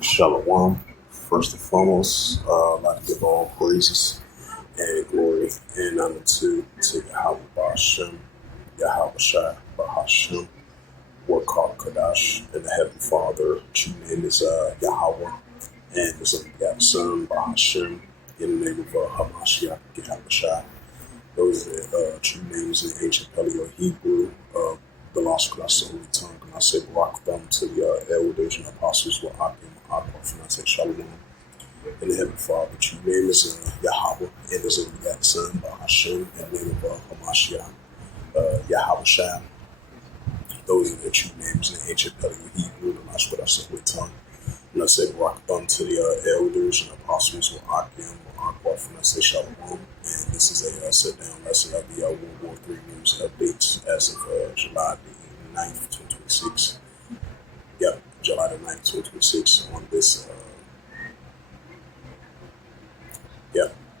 Shalom. First and foremost, I'd like to give all praises and glory and honor to Yahweh Ba'ashem, Yahweh Shai Ba'ashem, we're called Kadash, and the Heavenly Father. True name is Yahweh, and His only begotten Son Ba'ashem, in the name of Hamashiach, Yahweh Shai. Those are the true names in ancient Paleo Hebrew. The lost class of the tongue, and I say rock them to the elders and apostles with Akim, Akbar, and I say Shalom. In the Heavenly Father, true name is Yahweh, and His only begotten Son Ba'ashem, in the name of Hamashiach, Yahweh Shai. Those are the true names in ancient Paleo Hebrew, the lost class of the tongue. And I say rock them to the elders and apostles with Akim, Akbar, and I say Shalom. And this is a sit-down lesson of the World War III news updates as of July the 9th, 2026. Yeah, July the 9th, 2026 on this,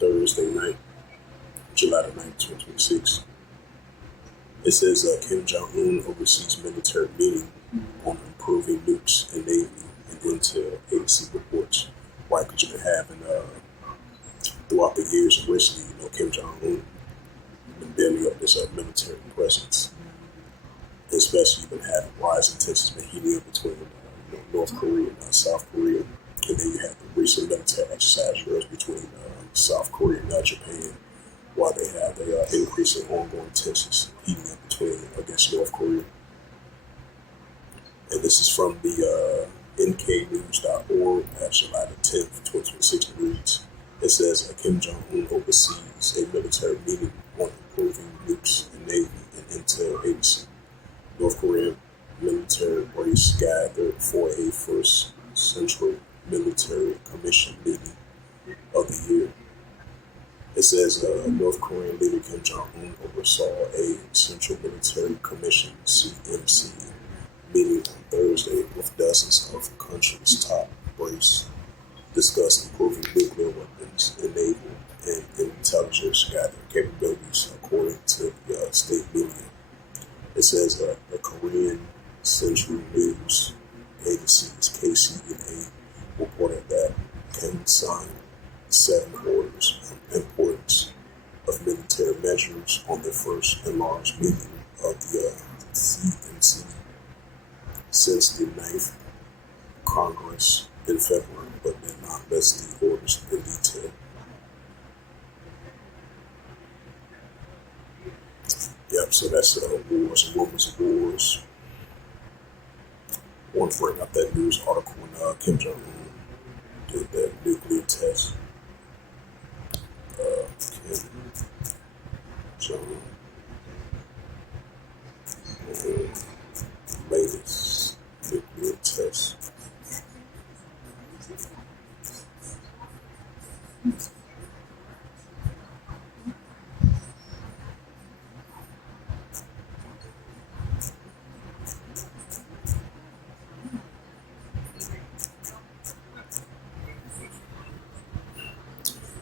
Thursday night, July the 9th, 2026. It says Kim Jong-un oversees military meeting on improving nukes and Navy and Intel agency reports. Why could you been having throughout the years recently, Kim Jong-un been building up this military presence, especially been having rising tensions been heating up between North Korea and South Korea, and then you have the recent military exercises between South Korea and Japan, while they have the increasing ongoing tensions heating up between against North Korea. And this is from the nknews.org at July the 10th, 2026 reads. It says Kim Jong-un oversees a military meeting on improving nukes and Navy and Intel agency. North Korean military brace gathered for a first Central Military Commission meeting of the year. It says North Korean leader Kim Jong-un oversaw a Central Military Commission (CMC) meeting on Thursday with dozens of countries' top brace discuss improving nuclear weapons and naval and intelligence gathering capabilities, according to the state media. It says the Korean Central News Agency's KCNA reported that Kim signed 7 orders on importance of military measures on the first enlarged meeting of the CMC since the 9th Congress in February, but did not list the orders in detail. Yep, so that's wars and rumors of wars. I want to bring up that news article when Kim Jong-un did that nuclear test. Kim Jong-un latest nuclear test.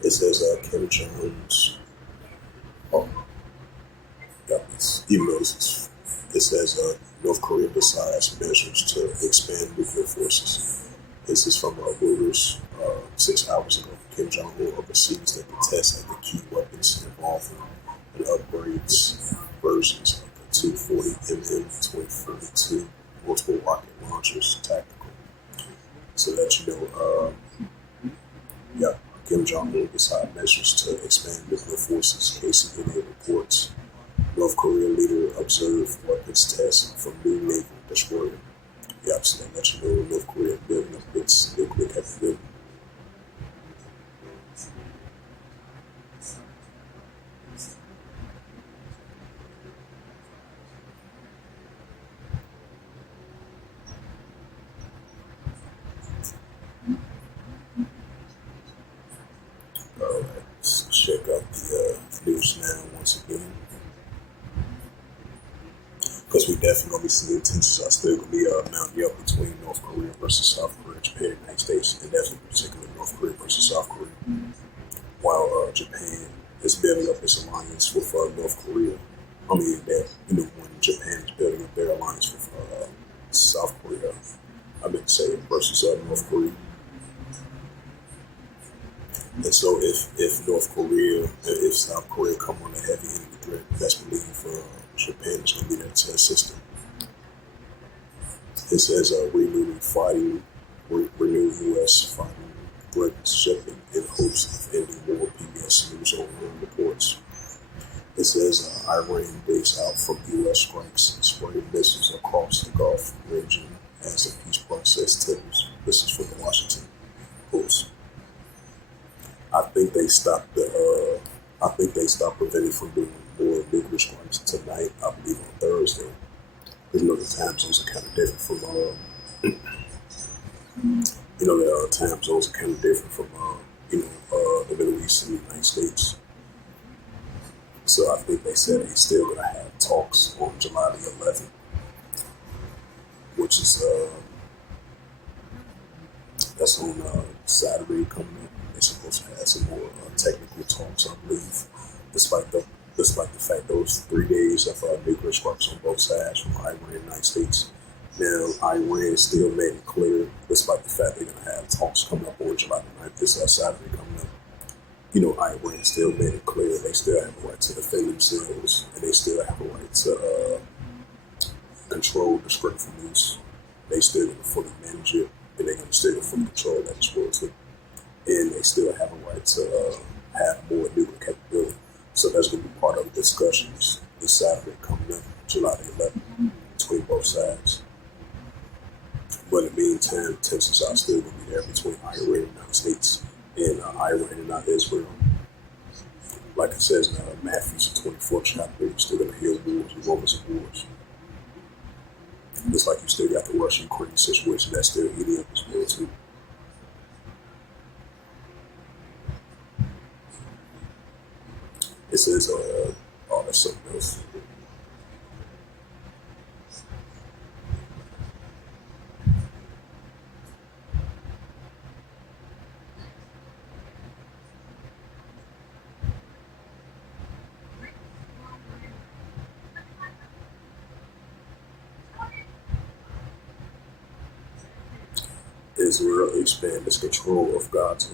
It says Kim Jong-un's, even though it says North Korea decides measures to expand nuclear forces. This is from Reuters 6 hours ago. Kim Jong-un oversees that the test of the key weapons involving and upgrades versions of the 240mm 2042 multiple rocket launchers tactical. So that you know, Kim Jong-un decided measures to expand nuclear forces. KCNA reports North Korean leader observed weapons tests from new naval destroyer. So they let you know North Korea building up its nuclear capability. Let's check out the news now once again, because we definitely gonna be seeing tensions are still gonna be mounting up between North Korea versus South Korea, Japan, and United States, and definitely particularly North Korea versus South Korea. While Japan is building up its alliance with North Korea, when Japan is building up their alliance with South Korea, I meant to say versus North Korea. And so if North Korea, if South Korea come on a heavy enemy threat, best believe Japan is going to be there to assist them. It says renewed U.S. fighting threatens shipping in hopes of ending war, PBS News on reports. It says Iran base out from U.S. strikes and spraying missiles across the Gulf region as the peace process titters. This is from the Washington Post. I think they stopped preventing from doing more nuclear strikes tonight. I believe on Thursday. Because the time zones are kind of different from the time zones are kind of different from the Middle East and the United States. So I think they said they're still going to have talks on July the 11th, which is that's on Saturday coming up. They're supposed to have some more technical talks, I believe, despite the fact those 3 days of nuclear strikes on both sides from Iran and the United States. Now, Iran still made it clear, despite the fact they're going to have talks coming up on July the 9th, this Saturday coming up. Iran still made it clear they still have a right to defend themselves, and they still have a right to control the Strait of Hormuz. They still going to fully manage it, and they're going to still fully control that as well too. And they still have a right to have more nuclear capability. So that's going to be part of the discussions this Saturday coming up, July the 11th, between both sides. But in the meantime, tensions are still going to be there between Iran and the United States and Iran and not Israel. Like it says in Matthew 24 chapter, you're still going to hear wars and rumors of wars. Just like you still got the Russia-Ukraine situation that's still heating up as well too. It says, that's something else. Israel expand its control of Gaza.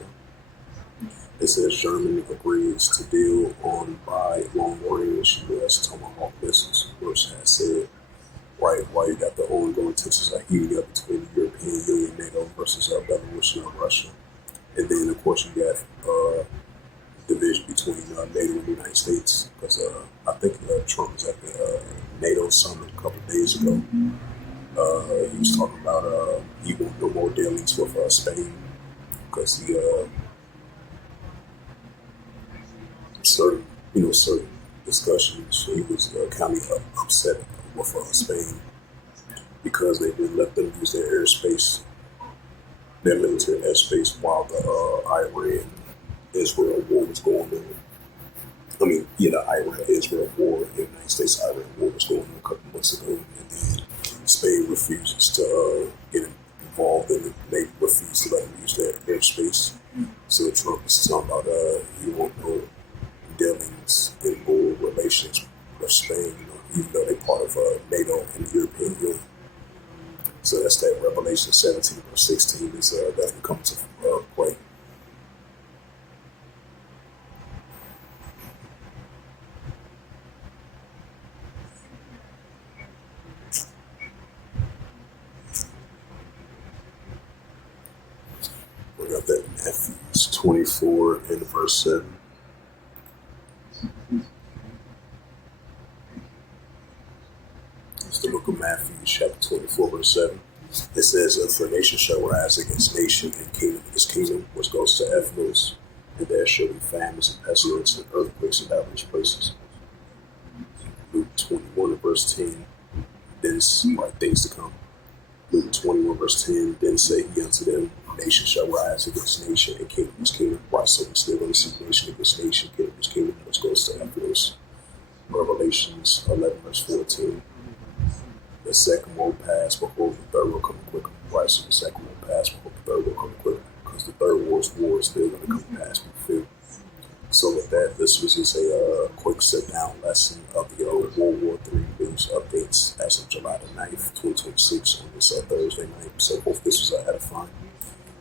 It says Germany agrees to deal on by long-range U.S. Tomahawk missiles. Bush has said, right, while you got the ongoing tensions are heating up between the European Union, NATO versus Belarus and Russia. And then, of course, you got division between NATO and the United States. Because I think Trump was at the NATO summit a couple of days ago. He was talking about he won't no more dealings with Spain because he certain discussions. He was kind of upset with Spain because they didn't let them use their airspace, their military airspace, while the Iran-Israel war was going on. I mean, the Iran-Israel war, the United States-Iran war was going on a couple months ago, and then Spain refuses to get involved in it. They refuse to let them use their airspace. So Trump is talking about he won't know dealings in more relations with Spain, even though they're part of NATO and the European Union. So that's that Revelation 17 verse 16 is that can come to play. We got that in Matthew 24 and verse 7. It's the book of Matthew, chapter 24, verse 7. It says, for nation shall rise against nation, and kingdom against kingdom, which goes to Ephesus, and there shall be famines and pestilence and earthquakes in various places. Luke 21 and verse 10, then things to come. Luke 21 verse 10, then say he unto them, nation shall rise against nation, and kingdom against kingdom. Right, so we still going to see nation against nation, kingdom against kingdom, which goes to Ephesus. Revelations 11 verse 14. The second will pass before the third will come quicker. Right, so the second will pass before the third will come quicker, because the third war is still going to come past fulfilled. So with that, this was just a quick sit-down lesson of the World War III news updates as of July the 9th, 2026 on this Thursday night. So hope this was edifying.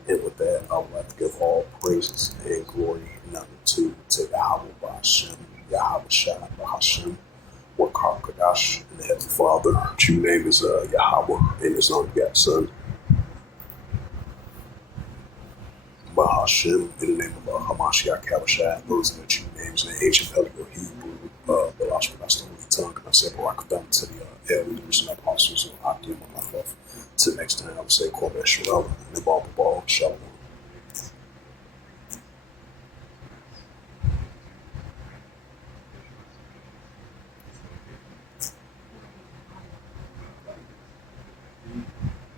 And with that, I would like to give all praises and glory and honor to Yahweh Ba'ashem, Yahweh Shai Ba'ashem, Wakar Kadash, and the Heavenly Father. True name is Yahweh, and His only begotten Son, Bahashem, in the name of Hamashiach Kabashai. Those are the true names in the ancient Paleo Hebrew, the Lashon, that's the holy tongue. And I said, Barakadam to the elders and apostles of Akim and myself. Till next time, I would say, Kwame Sharala, and the Ball, Shalom.